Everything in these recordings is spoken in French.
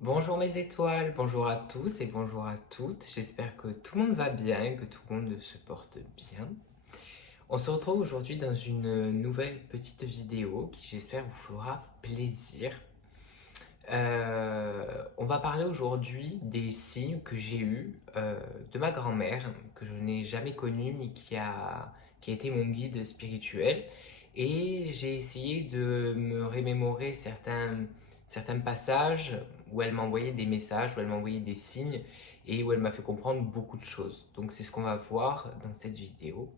Bonjour mes étoiles, bonjour à tous et bonjour à toutes. J'espère que tout le monde va bien et que tout le monde se porte bien. On se retrouve aujourd'hui dans une nouvelle petite vidéo qui j'espère vous fera plaisir. On va parler aujourd'hui des signes que j'ai eus de ma grand-mère, que je n'ai jamais connue mais qui a été mon guide spirituel. Et j'ai essayé de me remémorer certains passages où elle m'envoyait des messages, où elle m'envoyait des signes et où elle m'a fait comprendre beaucoup de choses. Donc c'est ce qu'on va voir dans cette vidéo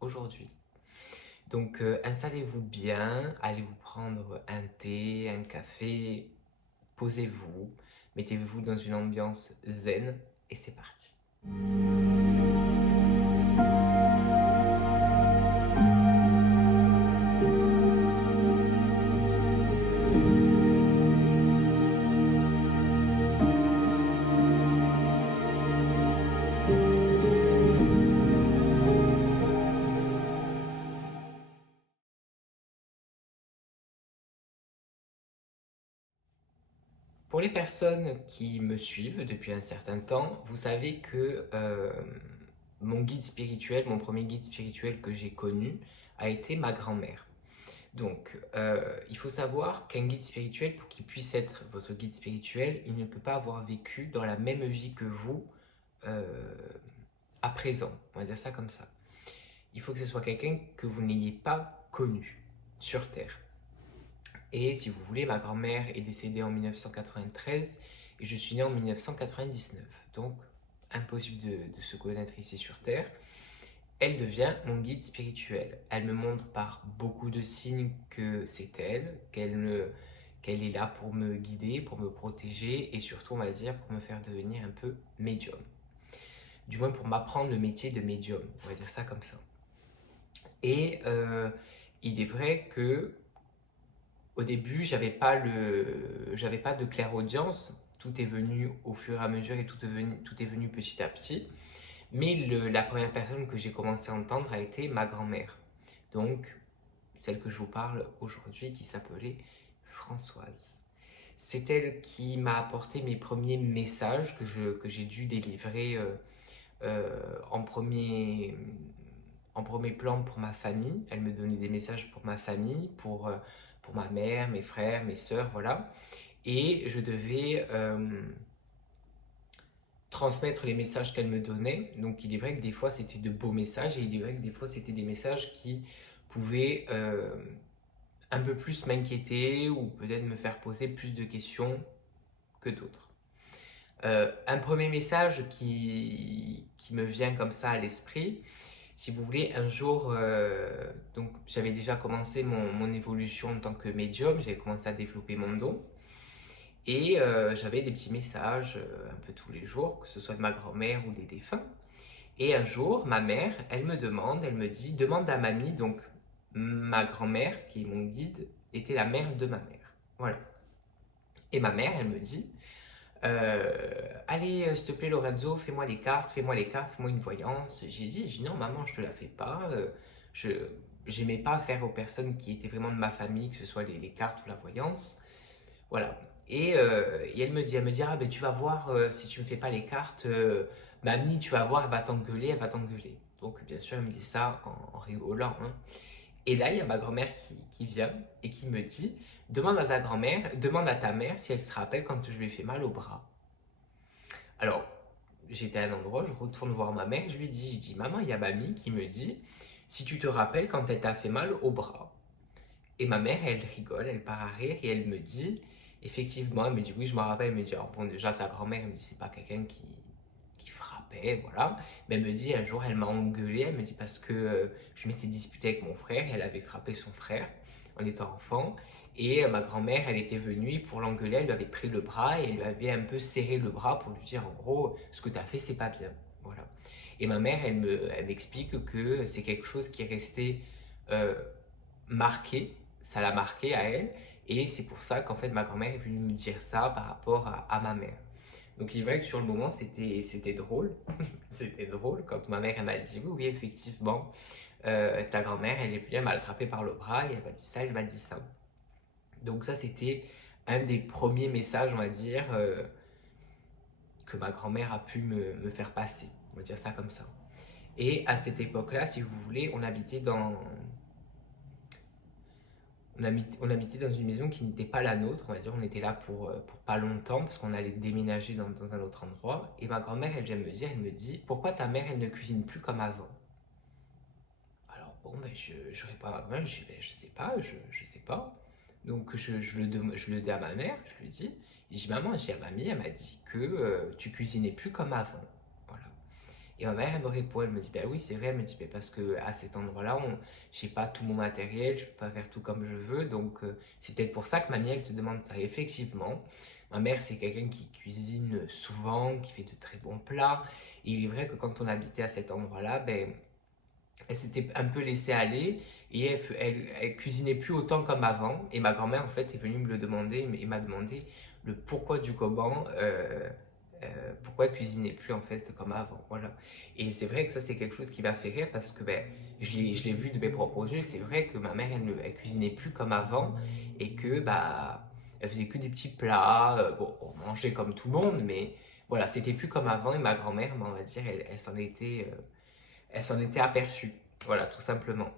aujourd'hui. Donc installez-vous bien, allez vous prendre un thé, un café, posez-vous, mettez-vous dans une ambiance zen et c'est parti. Pour les personnes qui me suivent depuis un certain temps, vous savez que mon guide spirituel, mon premier guide spirituel que j'ai connu, a été ma grand-mère. Donc, il faut savoir qu'un guide spirituel, pour qu'il puisse être votre guide spirituel, il ne peut pas avoir vécu dans la même vie que vous euh, à présent. On va dire ça comme ça. Il faut que ce soit quelqu'un que vous n'ayez pas connu sur Terre. Et si vous voulez, ma grand-mère est décédée en 1993 et je suis né en 1999. Donc, impossible de se connaître ici sur Terre. Elle devient mon guide spirituel. Elle me montre par beaucoup de signes que c'est elle, qu'elle est là pour me guider, pour me protéger et surtout, on va dire, pour me faire devenir un peu médium. Du moins pour m'apprendre le métier de médium, on va dire ça comme ça. Et il est vrai que au début, j'avais pas de clairaudience. Tout est venu au fur et à mesure et tout est venu petit à petit. Mais la première personne que j'ai commencé à entendre a été ma grand-mère. Donc, celle que je vous parle aujourd'hui, qui s'appelait Françoise. C'est elle qui m'a apporté mes premiers messages que j'ai dû délivrer en premier plan pour ma famille. Elle me donnait des messages pour ma famille, pour ma mère, mes frères, mes sœurs, voilà. Et je devais transmettre les messages qu'elle me donnait. Donc il est vrai que des fois c'était de beaux messages et il est vrai que des fois c'était des messages qui pouvaient un peu plus m'inquiéter ou peut-être me faire poser plus de questions que d'autres. Un premier message qui me vient comme ça à l'esprit, si vous voulez, un jour, donc j'avais déjà commencé mon évolution en tant que médium, j'avais commencé à développer mon don. Et j'avais des petits messages un peu tous les jours, que ce soit de ma grand-mère ou des défunts. Et un jour, ma mère, elle me dit, demande à mamie, donc ma grand-mère, qui est mon guide, était la mère de ma mère. Voilà. Et ma mère, elle me dit, allez, s'il te plaît, Lorenzo, fais-moi les cartes, fais-moi une voyance. J'ai dit, non, maman, je te la fais pas. Je J'aimais pas faire aux personnes qui étaient vraiment de ma famille, que ce soit les cartes ou la voyance. Voilà. Et elle me dit, ah ben tu vas voir, si tu me fais pas les cartes, mamie, tu vas voir, elle va t'engueuler, elle va t'engueuler. Donc bien sûr, elle me dit ça en rigolant, hein. Et là, il y a ma grand-mère qui vient et qui me dit, demande à ta mère si elle se rappelle quand je lui ai fait mal au bras. Alors, j'étais à un endroit, je retourne voir ma mère, je dis, maman, il y a mamie qui me dit, si tu te rappelles quand elle t'a fait mal au bras. Et ma mère, elle rigole, elle part à rire et elle me dit, effectivement, elle me dit, oui, je me rappelle, elle me dit, alors bon, déjà, ta grand-mère, elle me dit, c'est pas quelqu'un qui frappait, voilà. Mais elle me dit, un jour, elle m'a engueulé, elle me dit, parce que je m'étais disputé avec mon frère et elle avait frappé son frère en étant enfant. Et ma grand-mère, elle était venue pour l'engueuler, elle lui avait pris le bras et elle lui avait un peu serré le bras pour lui dire, en gros, ce que tu as fait, c'est pas bien. Voilà. Et ma mère, elle m'explique que c'est quelque chose qui est resté euh, marqué, ça l'a marqué à elle, et c'est pour ça qu'en fait ma grand-mère est venue me dire ça par rapport à ma mère. Donc il est vrai que sur le moment c'était drôle, c'était drôle quand ma mère elle m'a dit oui, oui effectivement, ta grand-mère elle est venue, elle m'a attrapé par le bras et elle m'a dit ça, elle m'a dit ça. Donc ça c'était un des premiers messages, on va dire, que ma grand-mère a pu me faire passer. On va dire ça comme ça. Et à cette époque-là, si vous voulez, on habitait dans une maison qui n'était pas la nôtre, on va dire. On était là pour pas longtemps, parce qu'on allait déménager dans un autre endroit. Et ma grand-mère, elle vient me dire, elle me dit, pourquoi ta mère, elle ne cuisine plus comme avant? Alors bon, ben, je réponds à ma grand-mère, je dis, ben, je sais pas, je sais pas. Donc je le dis à ma mère, je lui dis, je dis, maman, j'ai à mamie, elle m'a dit que tu cuisinais plus comme avant. Voilà. Et ma mère, elle me répond, elle me dit, ben oui, c'est vrai, elle me dit, ben parce que à cet endroit-là, j'ai pas tout mon matériel, je peux pas faire tout comme je veux, donc c'est peut-être pour ça que mamie, elle te demande ça. Et effectivement, ma mère, c'est quelqu'un qui cuisine souvent, qui fait de très bons plats. Et il est vrai que quand on habitait à cet endroit-là, ben, elle s'était un peu laissée aller et elle cuisinait plus autant comme avant. Et ma grand-mère, en fait, est venue me le demander et m'a demandé le pourquoi du comment, pourquoi elle cuisinait plus en fait comme avant. Voilà. Et c'est vrai que ça, c'est quelque chose qui m'a fait rire parce que ben, je l'ai vu de mes propres yeux. C'est vrai que ma mère, elle cuisinait plus comme avant et que bah, elle faisait que des petits plats. Bon, on mangeait comme tout le monde, mais voilà, c'était plus comme avant. Et ma grand-mère, ben, on va dire, elle s'en était aperçue. Voilà, tout simplement.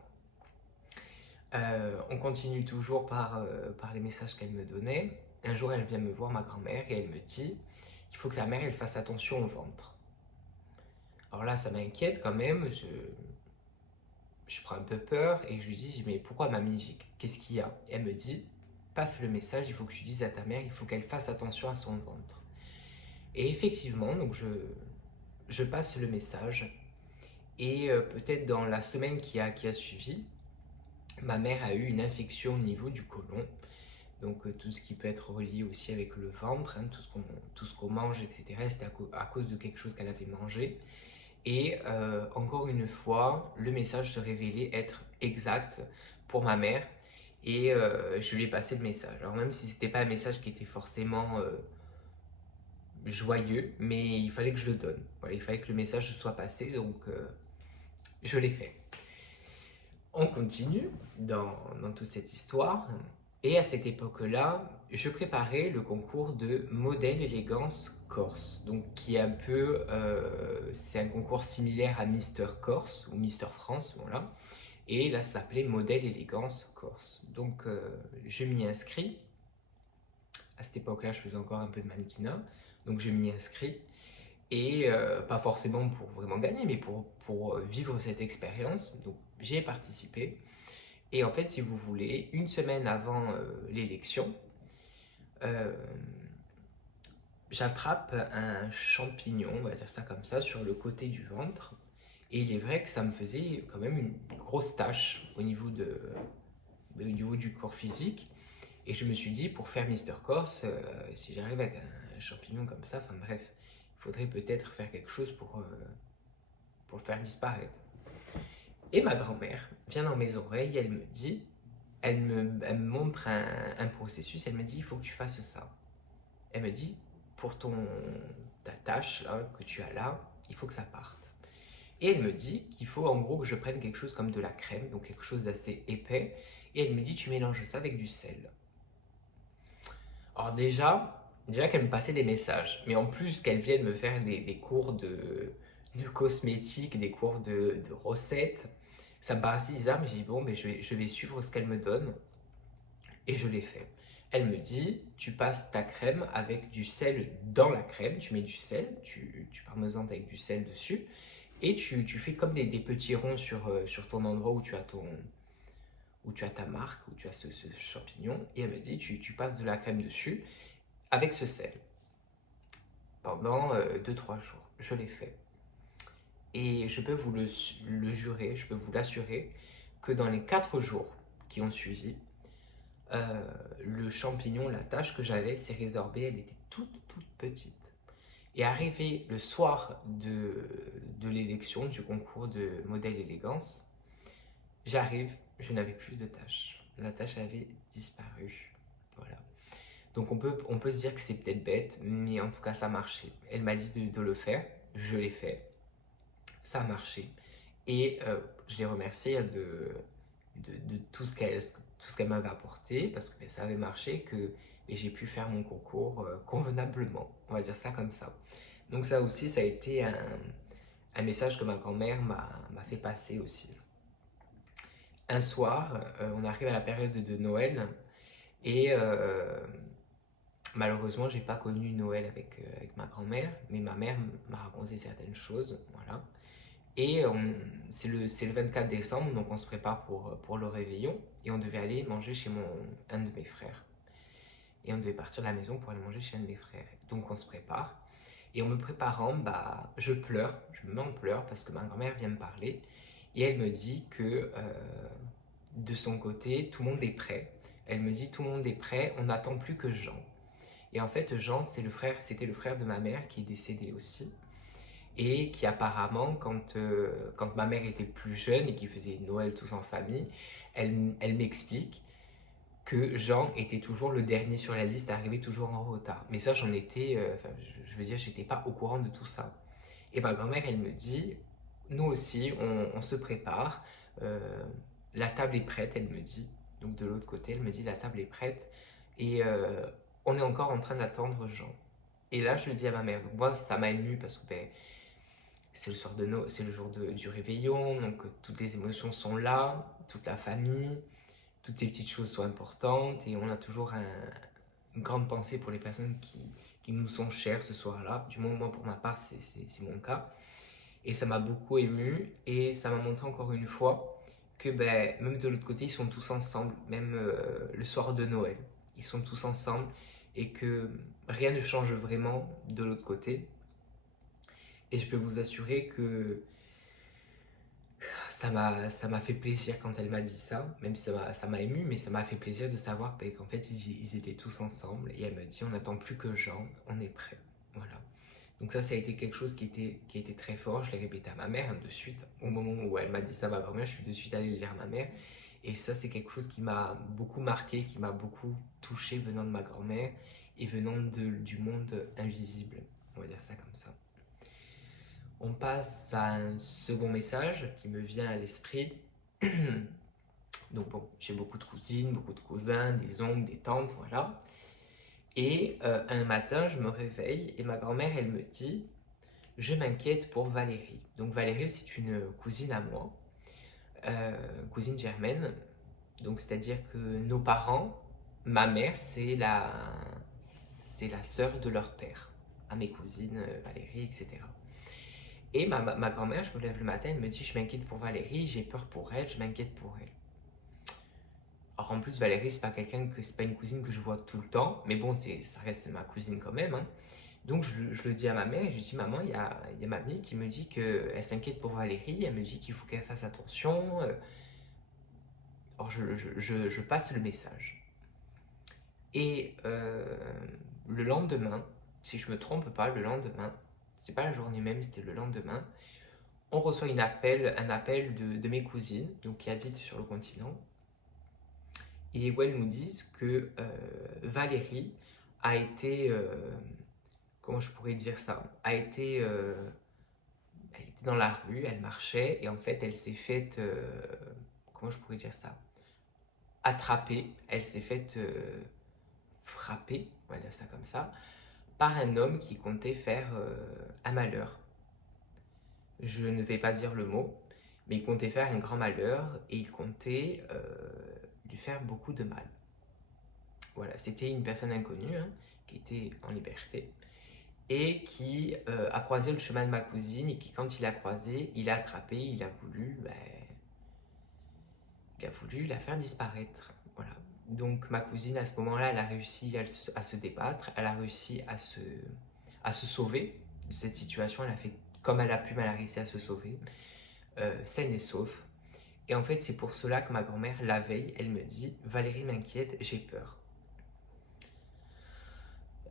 On continue toujours par les messages qu'elle me donnait. Un jour, elle vient me voir, ma grand-mère, et elle me dit, il faut que ta mère, elle fasse attention au ventre. Alors là, ça m'inquiète quand même. Je prends un peu peur et je lui dis, mais pourquoi mamie, qu'est-ce qu'il y a? Et elle me dit, passe le message, il faut que tu dises à ta mère, il faut qu'elle fasse attention à son ventre. Et effectivement, donc je passe le message. Et peut-être dans la semaine qui a suivi, ma mère a eu une infection au niveau du côlon. Donc tout ce qui peut être relié aussi avec le ventre, hein, tout ce qu'on mange, etc. C'était à cause de quelque chose qu'elle avait mangé. Et encore une fois, le message se révélait être exact pour ma mère. Et je lui ai passé le message. Alors même si c'était pas un message qui était forcément joyeux, mais il fallait que je le donne. Voilà, il fallait que le message soit passé, donc je l'ai fait. On continue dans toute cette histoire. Et à cette époque-là, je préparais le concours de modèle élégance Corse. Donc, qui est un peu. C'est un concours similaire à Mister Corse ou Mister France, voilà. Et là, ça s'appelait modèle élégance Corse. Donc, je m'y inscris. À cette époque-là, je faisais encore un peu de mannequinat. Donc, je m'y inscris. Et pas forcément pour vraiment gagner, mais pour vivre cette expérience. Donc, j'ai participé. Et en fait, si vous voulez, une semaine avant l'élection, euh, j'attrape un champignon, on va dire ça comme ça, sur le côté du ventre. Et il est vrai que ça me faisait quand même une grosse tache au niveau du corps physique. Et je me suis dit, pour faire Mister Corse, si j'arrive avec un champignon comme ça, enfin bref, il faudrait peut-être faire quelque chose pour le faire disparaître. Et ma grand-mère vient dans mes oreilles, elle me dit, elle me montre un processus, elle me dit, il faut que tu fasses ça. Elle me dit, pour ta tâche là, que tu as là, il faut que ça parte. Et elle me dit qu'il faut en gros que je prenne quelque chose comme de la crème, donc quelque chose d'assez épais, et elle me dit, tu mélanges ça avec du sel. Alors déjà qu'elle me passait des messages, mais en plus qu'elle vienne me faire des cours de cosmétiques, des cours de recettes, ça me paraissait bizarre, mais j'ai dit bon, mais je vais suivre ce qu'elle me donne, et je l'ai fait. Elle me dit, tu passes ta crème avec du sel dans la crème, tu mets du sel, tu parmesantes avec du sel dessus, et tu fais comme des petits ronds sur ton endroit où tu as ta marque, où tu as ce champignon, et elle me dit, tu passes de la crème dessus avec ce sel pendant 2-3 jours. Je l'ai fait. Et je peux vous le jurer, je peux vous l'assurer, que dans les 4 jours qui ont suivi, le champignon, la tache que j'avais s'est résorbée, elle était toute petite. Et arrivé le soir de l'élection, du concours de modèle élégance, j'arrive, je n'avais plus de tache. La tache avait disparu. Voilà. Donc on peut se dire que c'est peut-être bête, mais en tout cas ça a marché. Elle m'a dit de le faire, je l'ai fait, ça a marché. Et je l'ai remerciée de tout ce qu'elle m'avait apporté, parce que ça avait marché, que et j'ai pu faire mon concours convenablement, on va dire ça comme ça. Donc ça aussi, ça a été un message que ma grand-mère m'a fait passer aussi. Un soir, on arrive à la période de Noël, et malheureusement, j'ai pas connu Noël avec ma grand-mère, mais ma mère m'a raconté certaines choses, voilà. Et c'est le 24 décembre, donc on se prépare pour le réveillon, et on devait aller manger chez un de mes frères. Et on devait partir de la maison pour aller manger chez un de mes frères. Donc on se prépare, et en me préparant, bah, je pleure, je me mets en pleurs parce que ma grand-mère vient me parler, et elle me dit que de son côté, tout le monde est prêt. Elle me dit, tout le monde est prêt, on n'attend plus que Jean. Et en fait, Jean, c'était le frère de ma mère qui est décédé aussi. Et qui apparemment, quand ma mère était plus jeune et qu'ils faisaient Noël tous en famille, elle m'explique que Jean était toujours le dernier sur la liste, arrivé toujours en retard. Mais ça, j'en étais, je veux dire, j'étais pas au courant de tout ça. Et ma grand-mère, elle me dit, nous aussi, on se prépare, la table est prête, elle me dit. Donc de l'autre côté, elle me dit, la table est prête, et on est encore en train d'attendre Jean. Et là, je le dis à ma mère. Donc moi, ça m'a ému parce que ben, c'est le soir de Noël, c'est le jour du réveillon, donc toutes les émotions sont là, toute la famille, toutes ces petites choses sont importantes, et on a toujours une grande pensée pour les personnes qui nous sont chères ce soir-là. Du moins, moi, pour ma part, c'est mon cas. Et ça m'a beaucoup ému, et ça m'a montré encore une fois que ben, même de l'autre côté, ils sont tous ensemble, même le soir de Noël. Ils sont tous ensemble, et que rien ne change vraiment de l'autre côté. Et je peux vous assurer que ça m'a fait plaisir quand elle m'a dit ça, même si ça m'a ému, mais ça m'a fait plaisir de savoir ben, qu'en fait ils étaient tous ensemble, et elle m'a dit on n'attend plus que Jean, on est prêt. Voilà. Donc ça a été quelque chose qui était très fort. Je l'ai répété à ma mère de suite. Au moment où elle m'a dit ça à ma grand-mère, je suis de suite allée le dire à ma mère. Et ça, c'est quelque chose qui m'a beaucoup marqué, qui m'a beaucoup touché venant de ma grand-mère et venant du monde invisible. On va dire ça comme ça. On passe à un second message qui me vient à l'esprit. Donc bon, j'ai beaucoup de cousines, beaucoup de cousins, des oncles, des tantes, voilà. Et un matin, je me réveille et ma grand-mère, elle me dit « Je m'inquiète pour Valérie ». Donc Valérie, c'est une cousine à moi, cousine germaine. Donc c'est-à-dire que nos parents, ma mère, c'est la sœur de leur père, à mes cousines, Valérie, etc. Et ma grand-mère, je me lève le matin, elle me dit « Je m'inquiète pour Valérie, j'ai peur pour elle, je m'inquiète pour elle ». Alors en plus, Valérie, c'est pas une cousine que je vois tout le temps, mais bon, ça reste ma cousine quand même, hein. Donc je le dis à ma mère, et je lui dis maman, il y a mamie qui me dit qu'elle s'inquiète pour Valérie, elle me dit qu'il faut qu'elle fasse attention. Alors je passe le message. Et le lendemain, si je me trompe pas, le lendemain, c'est pas la journée même, c'était le lendemain, on reçoit un appel de mes cousines, donc qui habitent sur le continent, et où elles nous disent que Valérie a été, comment je pourrais dire ça, elle était dans la rue, elle marchait, et en fait elle s'est faite, comment je pourrais dire ça, attrapée, elle s'est faite frapper, on va dire ça comme ça, par un homme qui comptait faire un malheur. Je ne vais pas dire le mot, mais il comptait faire un grand malheur, et il comptait lui faire beaucoup de mal. Voilà, c'était une personne inconnue, hein, qui était en liberté, et qui a croisé le chemin de ma cousine, et qui, quand il l'a croisé, il l'a attrapé, il a voulu la faire disparaître. Voilà. Donc ma cousine, à ce moment-là, elle a réussi à se débattre, elle a réussi à se sauver de cette situation, elle a fait comme elle a pu, mais elle a réussi à se sauver, saine et sauf. Et en fait, c'est pour cela que ma grand-mère, la veille, elle me dit « Valérie m'inquiète, j'ai peur.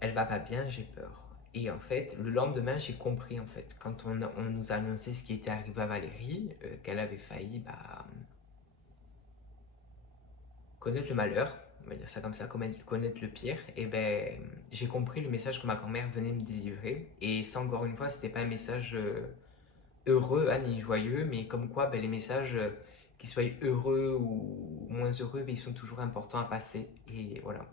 Elle va pas bien, j'ai peur. » Et en fait, le lendemain, j'ai compris, en fait, quand on nous a annoncé ce qui était arrivé à Valérie, qu'elle avait failli connaître le malheur, on va dire ça comme ça, connaître le pire, et ben j'ai compris le message que ma grand-mère venait me délivrer. Et ça, encore une fois, c'était pas un message heureux, hein, ni joyeux, mais comme quoi ben, les messages, qu'ils soient heureux ou moins heureux, ben, ils sont toujours importants à passer. Et voilà.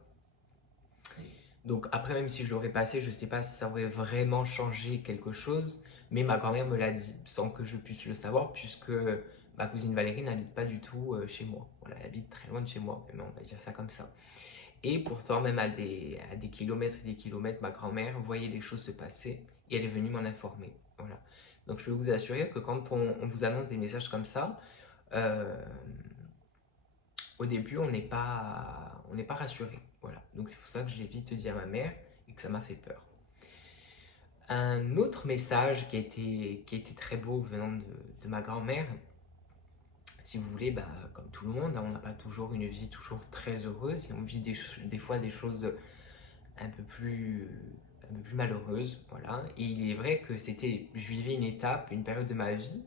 Donc après, même si je l'aurais passé, je ne sais pas si ça aurait vraiment changé quelque chose, mais ma grand-mère me l'a dit, sans que je puisse le savoir, puisque ma cousine Valérie n'habite pas du tout chez moi. Voilà, elle habite très loin de chez moi, mais on va dire ça comme ça. Et pourtant, même à des kilomètres et des kilomètres, ma grand-mère voyait les choses se passer et elle est venue m'en informer. Voilà. Donc je peux vous assurer que quand on vous annonce des messages comme ça, euh, au début, on n'est pas rassuré. Voilà. Donc c'est pour ça que je l'ai vite dit à ma mère et que ça m'a fait peur. Un autre message qui a été très beau venant de ma grand-mère, si vous voulez, bah, comme tout le monde, hein, on n'a pas toujours une vie toujours très heureuse et on vit des fois des choses un peu plus, un peu plus malheureuses. Voilà. Et il est vrai que je vivais une étape, une période de ma vie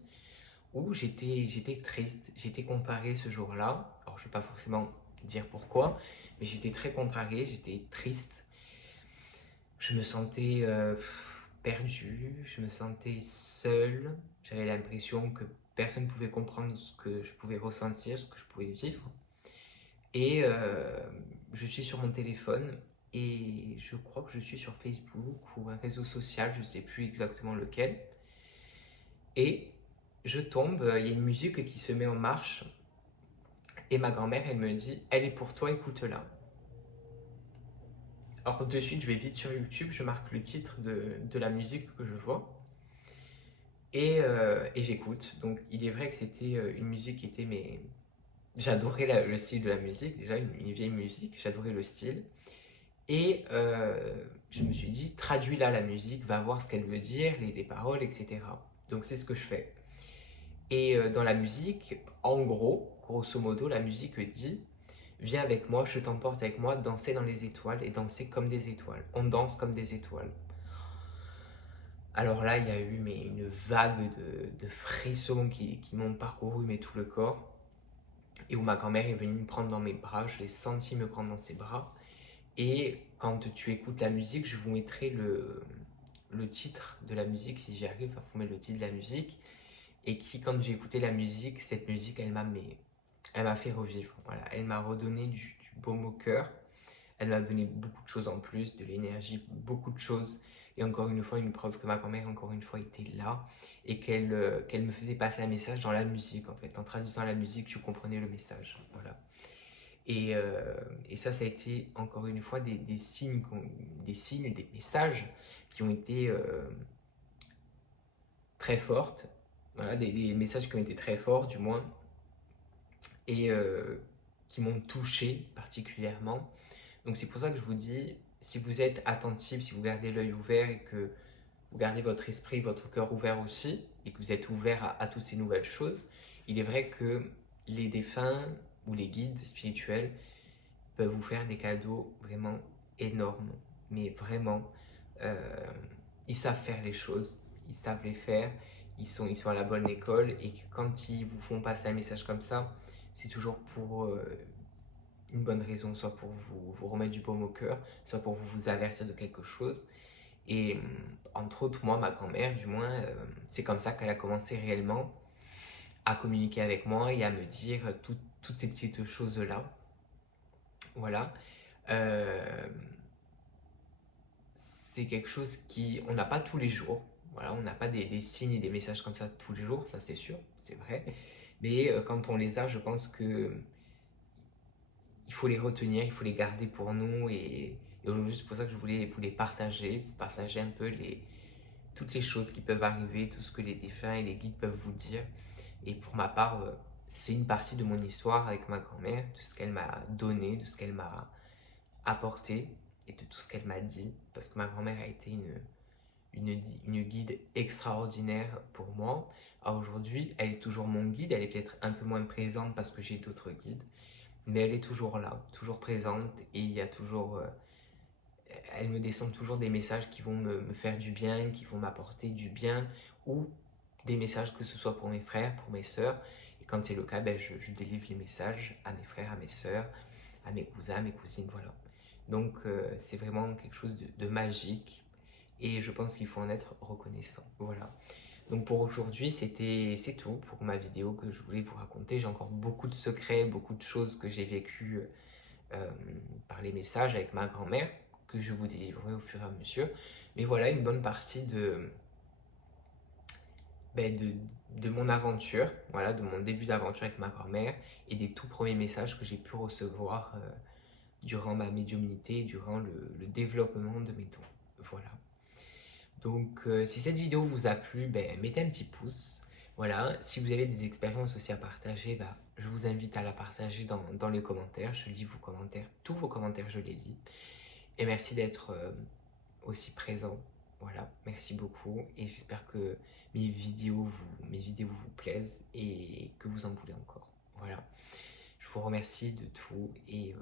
où j'étais triste, j'étais contrarié ce jour-là. Alors je ne vais pas forcément dire pourquoi, mais j'étais très contrarié, j'étais triste. Je me sentais perdu, je me sentais seul. J'avais l'impression que personne ne pouvait comprendre ce que je pouvais ressentir, ce que je pouvais vivre. Et je suis sur mon téléphone et je crois que je suis sur Facebook ou un réseau social, je ne sais plus exactement lequel. Et je tombe, il y a une musique qui se met en marche et ma grand-mère, elle me dit, elle est pour toi, écoute-la. Alors de suite, je vais vite sur YouTube, je marque le titre de la musique que je vois et j'écoute. Donc il est vrai que c'était une musique qui était, mais j'adorais le style de la musique, déjà une vieille musique, j'adorais le style. Et je me suis dit, traduis-la la musique, va voir ce qu'elle veut dire, les paroles, etc. Donc c'est ce que je fais. Et dans la musique, en gros, grosso modo, la musique dit, viens avec moi, je t'emporte avec moi, danser dans les étoiles et danser comme des étoiles. On danse comme des étoiles. Alors là, il y a eu une vague de frissons qui m'ont parcouru tout le corps. Et où ma grand-mère est venue me prendre dans mes bras, je l'ai senti me prendre dans ses bras. Et quand tu écoutes la musique, je vous mettrai le titre de la musique, si j'y arrive, à vous mettre le titre de la musique. Et quand j'ai écouté la musique, cette musique, elle m'a fait revivre. Voilà. Elle m'a redonné du baume au cœur. Elle m'a donné beaucoup de choses en plus, de l'énergie, beaucoup de choses. Et encore une fois, une preuve que ma grand-mère, encore une fois, était là et qu'elle me faisait passer un message dans la musique, en fait. En traduisant la musique, tu comprenais le message. Voilà. Et ça a été, encore une fois, des signes, des messages qui ont été très fortes. Voilà, des messages qui ont été très forts, du moins, et qui m'ont touché particulièrement. Donc c'est pour ça que je vous dis, si vous êtes attentif, si vous gardez l'œil ouvert et que vous gardez votre esprit, votre cœur ouvert aussi, et que vous êtes ouvert à toutes ces nouvelles choses, il est vrai que les défunts ou les guides spirituels peuvent vous faire des cadeaux vraiment énormes. Mais vraiment, euh, ils savent faire les choses, ils savent les faire, ils sont à la bonne école, et quand ils vous font passer un message comme ça, c'est toujours pour une bonne raison, soit pour vous remettre du baume au cœur, soit pour vous avertir de quelque chose. Et entre autres, moi, ma grand-mère, du moins, c'est comme ça qu'elle a commencé réellement à communiquer avec moi et à me dire toutes ces petites choses-là. Voilà. Euh, c'est quelque chose on n'a pas tous les jours. Voilà, on n'a pas des signes et des messages comme ça tous les jours, ça c'est sûr, c'est vrai. Mais quand on les a, je pense que il faut les retenir, il faut les garder pour nous. Et aujourd'hui, c'est pour ça que je voulais vous les partager un peu toutes les choses qui peuvent arriver, tout ce que les défunts et les guides peuvent vous dire. Et pour ma part, c'est une partie de mon histoire avec ma grand-mère, de ce qu'elle m'a donné, de ce qu'elle m'a apporté et de tout ce qu'elle m'a dit. Parce que ma grand-mère a été une guide extraordinaire pour moi. Aujourd'hui, elle est toujours mon guide, elle est peut-être un peu moins présente parce que j'ai d'autres guides, mais elle est toujours là, toujours présente, et il y a toujours, elle me descend toujours des messages qui vont me faire du bien, qui vont m'apporter du bien, ou des messages que ce soit pour mes frères, pour mes sœurs, et quand c'est le cas, ben, je délivre les messages à mes frères, à mes sœurs, à mes cousins, à mes cousines, voilà. Donc c'est vraiment quelque chose de magique, et je pense qu'il faut en être reconnaissant, voilà. Donc pour aujourd'hui, c'est tout pour ma vidéo que je voulais vous raconter. J'ai encore beaucoup de secrets, beaucoup de choses que j'ai vécues par les messages avec ma grand-mère. que je vous délivrerai au fur et à mesure. Mais voilà une bonne partie de mon aventure, voilà, de mon début d'aventure avec ma grand-mère et des tout premiers messages que j'ai pu recevoir durant ma médiumnité, durant le développement de mes dons. Voilà. Donc, si cette vidéo vous a plu, mettez un petit pouce. Voilà, si vous avez des expériences aussi à partager, je vous invite à la partager dans les commentaires. Je lis vos commentaires, tous vos commentaires, je les lis. Et merci d'être aussi présent. Voilà, merci beaucoup. Et j'espère que mes vidéos vous plaisent et que vous en voulez encore. Voilà, je vous remercie de tout et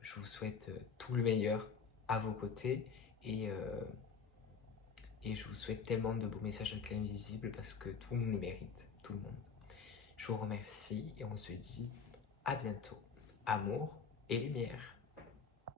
je vous souhaite tout le meilleur à vos côtés. Et je vous souhaite tellement de beaux messages avec l'invisible parce que tout le monde le mérite, tout le monde. Je vous remercie et on se dit à bientôt. Amour et lumière.